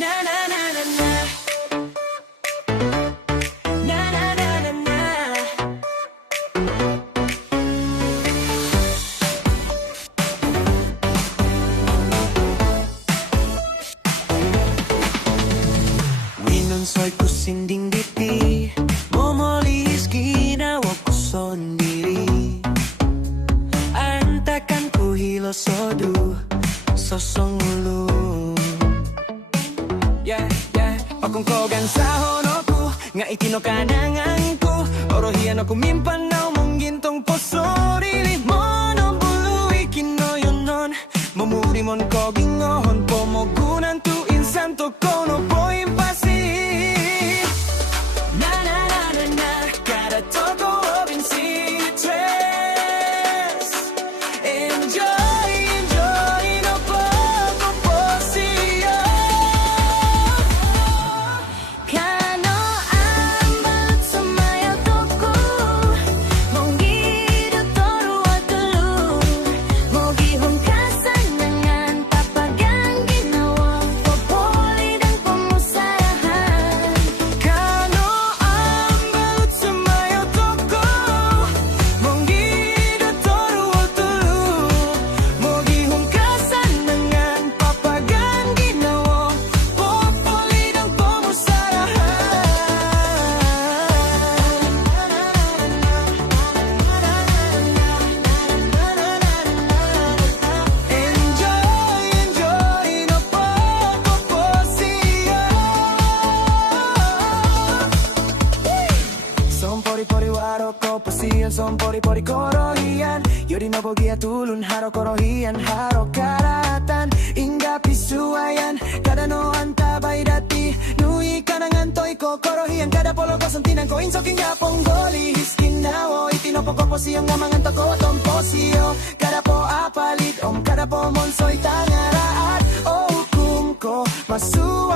Na na na na na. Na na na na na. Winonsoy ko sinding diti Momolihis ginawa ko sondiri Antakan ku hilosodu Sosong ulung Yeah, yeah Pakungkogan sa honoku Nga itino kananganku Orohian ako mimpanaw mong gintong posorili Mono bului kinoyonon Momurimon ko gingohon Pomogunan tu insanto kono po impasi Na na na na na Kada toko obin si tres Enjoy, enjoy no poco posio Kano ang balut sa mayaw toko Monggido toru at tulong Mogihong kasanangan Papagang ginawang Populi ng pumusayahan Kano ang balut sa mayaw toko Monggido toru o tulu Mogihong kasanangan Papagang ginawa Populi ng pumusarahan Enjoy, enjoy no poco posio Son pori waro ko pasiyan Son pori korohian Yori no bogia tulun haro korohian Haro karatan Inga pisuayan Kada no antabay dati Nui kanangan toy ko korohian Kada polo ko santinan ko inso kinga ponggoli Hiskin nawo itinopo ko posiyong ngamangan toko tomposio Kada po apalit om kada po monsoy tangaraat O hukum ko masuwa